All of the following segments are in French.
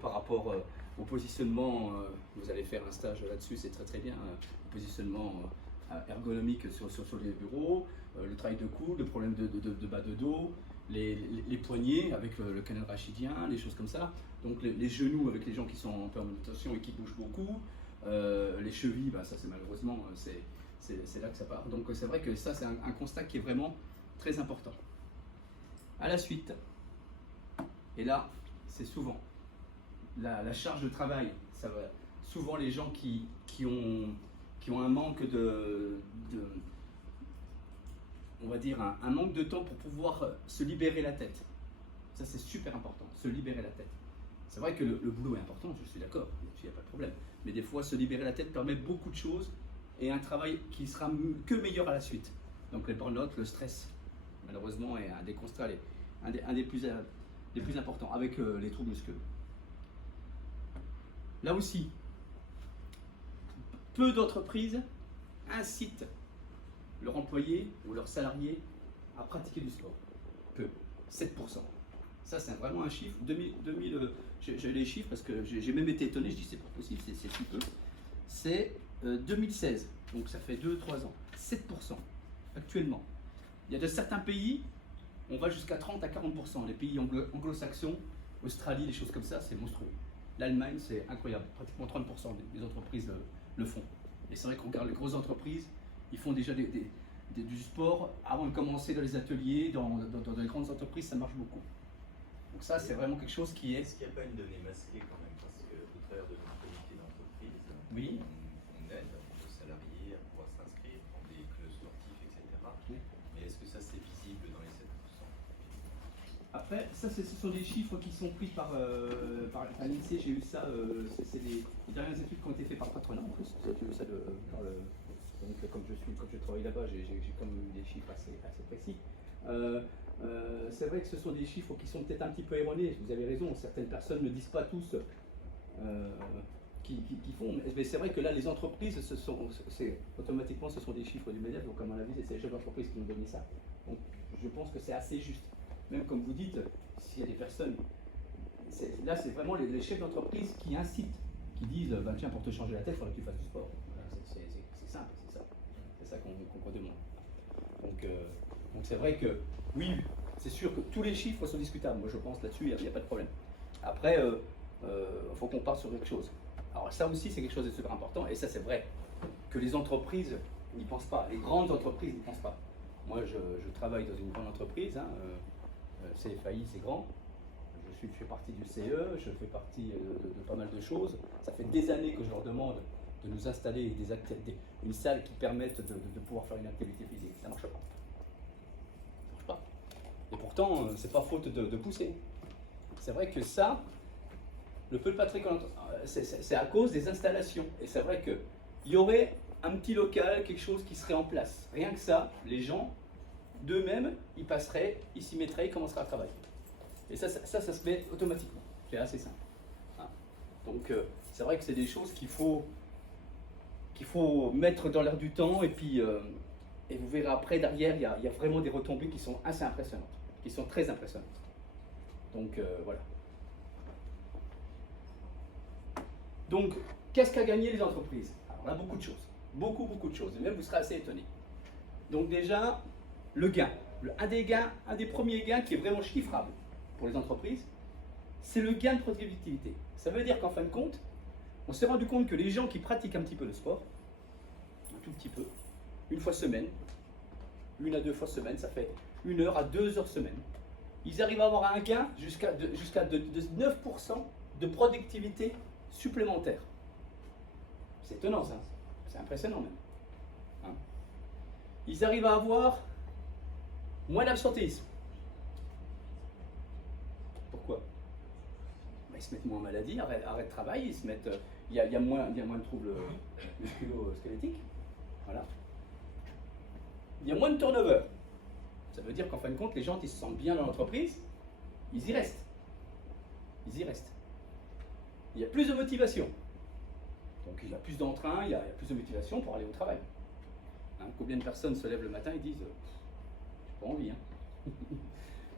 Par rapport au positionnement, vous allez faire un stage là-dessus, c'est très très bien. Positionnement ergonomique sur les bureaux, le travail de coude, le problème de bas de dos, les poignets avec le canal rachidien, les choses comme ça. Donc les genoux avec les gens qui sont en permutation et qui bougent beaucoup. Les chevilles, bah, ça c'est malheureusement, c'est là que ça part. Donc c'est vrai que ça c'est un constat qui est vraiment très important. À la suite, et là c'est souvent la charge de travail, ça va. Souvent les gens qui ont un manque on va dire un manque de temps pour pouvoir se libérer la tête. Ça c'est super important, se libérer la tête. C'est vrai que le boulot est important, je suis d'accord, il n'y a pas de problème. Mais des fois, se libérer la tête permet beaucoup de choses et un travail qui sera que meilleur à la suite. Donc les burn-out, le stress, malheureusement, est un des constats, un des plus importants, avec les troubles musculaires. Là aussi, peu d'entreprises incitent leurs employés ou leurs salariés à pratiquer du sport. Peu, 7%. Ça, c'est vraiment un chiffre. J'ai les chiffres parce que j'ai même été étonné, je dis c'est pas possible, c'est si peu. C'est 2016, donc ça fait 2-3 ans. 7% actuellement. Il y a de certains pays, on va jusqu'à 30 à 40%. Les pays anglo-saxons, Australie, des choses comme ça, c'est monstrueux. L'Allemagne, c'est incroyable. Pratiquement 30% des entreprises le font. Et c'est vrai qu'on regarde les grosses entreprises, ils font déjà du sport avant de commencer dans les ateliers, dans les grandes entreprises, ça marche beaucoup. Donc ça, c'est vraiment quelque chose qui est... Est-ce qu'il n'y a pas une donnée masquée quand même? Parce qu'au travers de notre comité d'entreprise, oui. on aide nos salariés à pouvoir s'inscrire, prendre des clubs sportifs, etc. Oui. Mais est-ce que ça, c'est visible dans les 7%? Après, ça, ce sont des chiffres qui sont pris par l'INSEE. J'ai eu ça, c'est les dernières études qui ont été faites par le patronat en plus. J'ai eu ça donc, comme je travaille là-bas, j'ai quand même eu des chiffres assez précis. C'est vrai que ce sont des chiffres qui sont peut-être un petit peu erronés. Vous avez raison, certaines personnes ne disent pas tous qui font. Mais c'est vrai que là, les entreprises, automatiquement, ce sont des chiffres du média. Donc, à mon avis, c'est les chefs d'entreprise qui nous donnent ça. Donc, je pense que c'est assez juste. Même comme vous dites, s'il y a des personnes, là c'est vraiment les chefs d'entreprise qui incitent, qui disent bah, tiens, pour te changer la tête, il faudrait que tu fasses du sport. Voilà, c'est simple, c'est ça qu'on demande. Donc c'est vrai que oui, c'est sûr que tous les chiffres sont discutables. Moi je pense là-dessus, il n'y a pas de problème. Après, il faut qu'on parte sur quelque chose. Alors ça aussi c'est quelque chose de super important, et ça c'est vrai que les entreprises n'y pensent pas, les grandes entreprises n'y pensent pas. Moi je travaille dans une grande entreprise, hein, CFAI, c'est grand. Je fais partie du CE, je fais partie de pas mal de choses. Ça fait des années que je leur demande de nous installer une salle qui permette de pouvoir faire une activité physique. Ça ne marche pas. Ça marche pas. Et pourtant, c'est pas faute de pousser. C'est vrai que ça, le peu de Patrick, c'est à cause des installations. Et c'est vrai qu'il y aurait un petit local, quelque chose qui serait en place. Rien que ça, les gens d'eux-mêmes, ils passeraient, ils s'y mettraient, ils commenceraient à travailler. Et ça se fait automatiquement. C'est assez simple. Hein. Donc c'est vrai que c'est des choses qu'il faut mettre dans l'air du temps, et puis et vous verrez après, derrière, il y a vraiment des retombées qui sont assez impressionnantes, qui sont très impressionnantes. Donc voilà. Donc, qu'est-ce qu'a gagné les entreprises? Alors là, beaucoup de choses. Beaucoup de choses. Et même, vous serez assez étonnés. Donc déjà, le gain. Un des premiers gains qui est vraiment chiffrable pour les entreprises, c'est le gain de productivité. Ça veut dire qu'en fin de compte, on s'est rendu compte que les gens qui pratiquent un petit peu le sport, un tout petit peu, une fois semaine, 1 à 2 fois semaine, ça fait 1 heure à 2 heures semaine, ils arrivent à avoir un gain jusqu'à de 9% de productivité supplémentaire. C'est étonnant ça, c'est impressionnant même. Hein? Ils arrivent à avoir moins d'absentéisme. Pourquoi? Ils se mettent moins en maladie, arrêt de travail, ils se mettent, il y a moins de troubles musculo-squelettiques. Voilà. Il y a moins de turnover. Ça veut dire qu'en fin de compte, les gens qui se sentent bien dans l'entreprise, ils y restent. Ils y restent. Il y a plus de motivation. Donc il y a plus d'entrain, il y a plus de motivation pour aller au travail. Hein, combien de personnes se lèvent le matin et disent j'ai pas envie. Hein.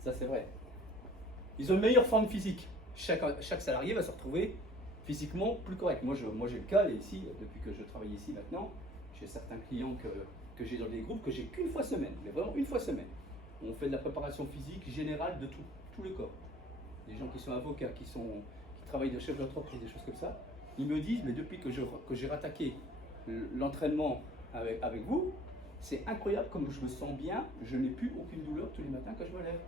Ça c'est vrai. Ils ont une meilleure forme physique. chaque salarié va se retrouver physiquement plus correct. Moi j'ai le cas, et ici, depuis que je travaille ici maintenant, j'ai certains clients que j'ai dans des groupes que j'ai qu'une fois semaine, mais vraiment une fois semaine. On fait de la préparation physique générale de tout le corps. Des gens qui sont avocats, qui travaillent de chef d'entreprise, des choses comme ça, ils me disent, mais depuis que j'ai rattaqué l'entraînement avec vous, c'est incroyable comme je me sens bien, je n'ai plus aucune douleur tous les matins quand je me lève.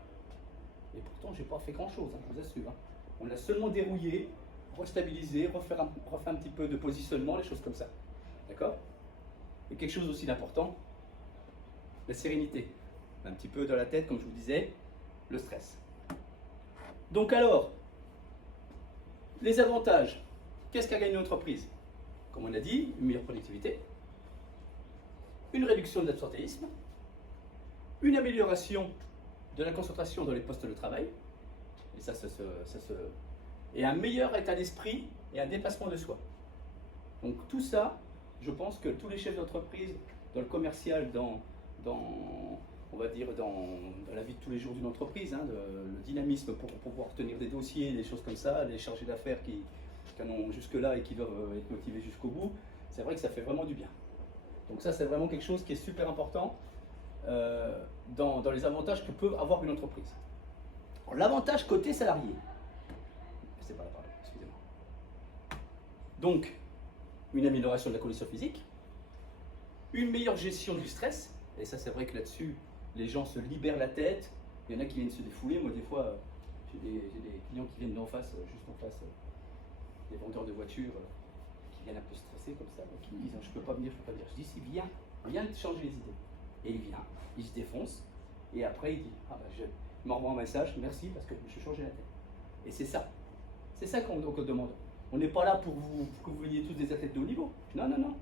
Et pourtant, je n'ai pas fait grand-chose, je vous assure. On a seulement dérouillé, restabilisé, refait un petit peu de positionnement, des choses comme ça. D'accord? Et quelque chose aussi d'important, la sérénité. Un petit peu dans la tête, comme je vous disais, le stress. Donc alors, les avantages. Qu'est-ce qu'a gagné l'entreprise? Comme on a dit, une meilleure productivité, une réduction de l'absentéisme, une amélioration de la concentration dans les postes de travail, et un meilleur état d'esprit et un dépassement de soi. Donc tout ça, je pense que tous les chefs d'entreprise, dans le commercial, on va dire dans la vie de tous les jours d'une entreprise, le dynamisme pour pouvoir tenir des dossiers, des choses comme ça, les chargés d'affaires qui en ont jusque-là et qui doivent être motivés jusqu'au bout, c'est vrai que ça fait vraiment du bien. Donc ça, c'est vraiment quelque chose qui est super important dans les avantages que peut avoir une entreprise. L'avantage côté salarié, c'est pas la parole, excusez-moi. Donc, une amélioration de la condition physique, une meilleure gestion du stress, et ça c'est vrai que là-dessus, les gens se libèrent la tête, il y en a qui viennent se défouler, moi des fois, j'ai des clients qui viennent d'en face, juste en face, des vendeurs de voitures, qui viennent un peu stressés comme ça, qui me disent je peux pas venir, je peux pas venir. Je dis si viens de changer les idées. Et il vient, il se défonce, et après il dit il m'envoie un message, merci parce que je me suis changé la tête. Et c'est ça qu'on demande. On n'est pas là pour que vous veniez tous des athlètes de haut niveau. Non,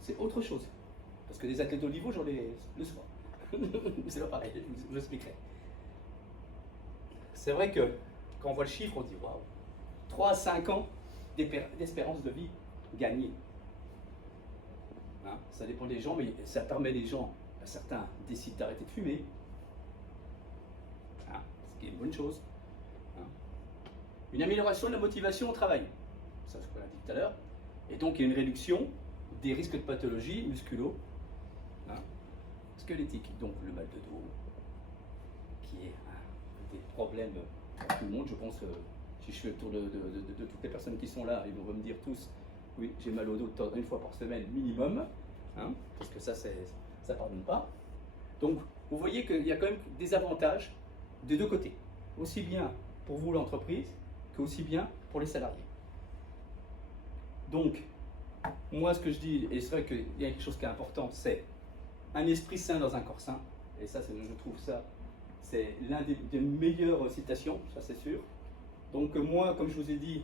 c'est autre chose. Parce que des athlètes de haut niveau, j'en ai le soir. C'est pas pareil, je vous expliquerai. C'est vrai que quand on voit le chiffre, on dit waouh, 3 à 5 ans d'espérance de vie gagnée. Ça dépend des gens, mais ça permet les gens, certains décident d'arrêter de fumer, ce qui est une bonne chose. Une amélioration de la motivation au travail, ça c'est ce qu'on a dit tout à l'heure, et donc il y a une réduction des risques de pathologie musculo-squelettiques, donc le mal de dos, qui est un des problèmes pour tout le monde. Je pense que si je fais le tour de toutes les personnes qui sont là, ils vont me dire tous, oui, j'ai mal au dos une fois par semaine minimum, parce que ça pardonne pas. Donc vous voyez qu'il y a quand même des avantages des deux côtés, aussi bien pour vous l'entreprise, qu'aussi bien pour les salariés. Donc, moi ce que je dis, et c'est vrai qu'il y a quelque chose qui est important, c'est un esprit sain dans un corps sain, et ça je trouve ça, c'est l'un des meilleures citations, ça c'est sûr. Donc moi, comme je vous ai dit,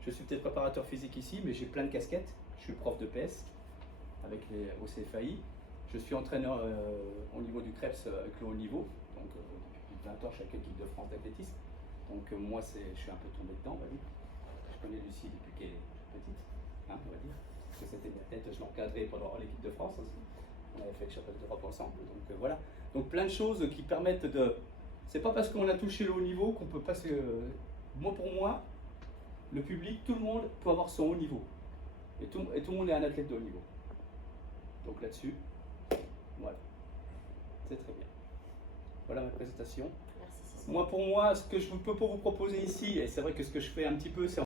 je suis peut-être préparateur physique ici, mais j'ai plein de casquettes. Je suis prof de PS avec au CFAI. Je suis entraîneur au niveau du CREPS avec le haut niveau. Donc depuis plus de 20 ans, je suis avec l'équipe de France d'athlétisme. Donc moi, je suis un peu tombé dedans, on va dire. Je connais Lucie depuis qu'elle est petite, on va dire. Parce que c'était ma tête, je l'encadrais pendant l'équipe de France aussi. On avait fait le championnat d'Europe ensemble. Donc voilà. Donc plein de choses qui permettent de... C'est pas parce qu'on a touché le haut niveau qu'on peut passer... pour moi, le public, tout le monde peut avoir son haut niveau. Et tout le monde est un athlète de haut niveau. Donc là-dessus, voilà. C'est très bien. Voilà ma présentation. Merci. Moi, pour moi, ce que je peux vous proposer ici, et c'est vrai que ce que je fais un petit peu, c'est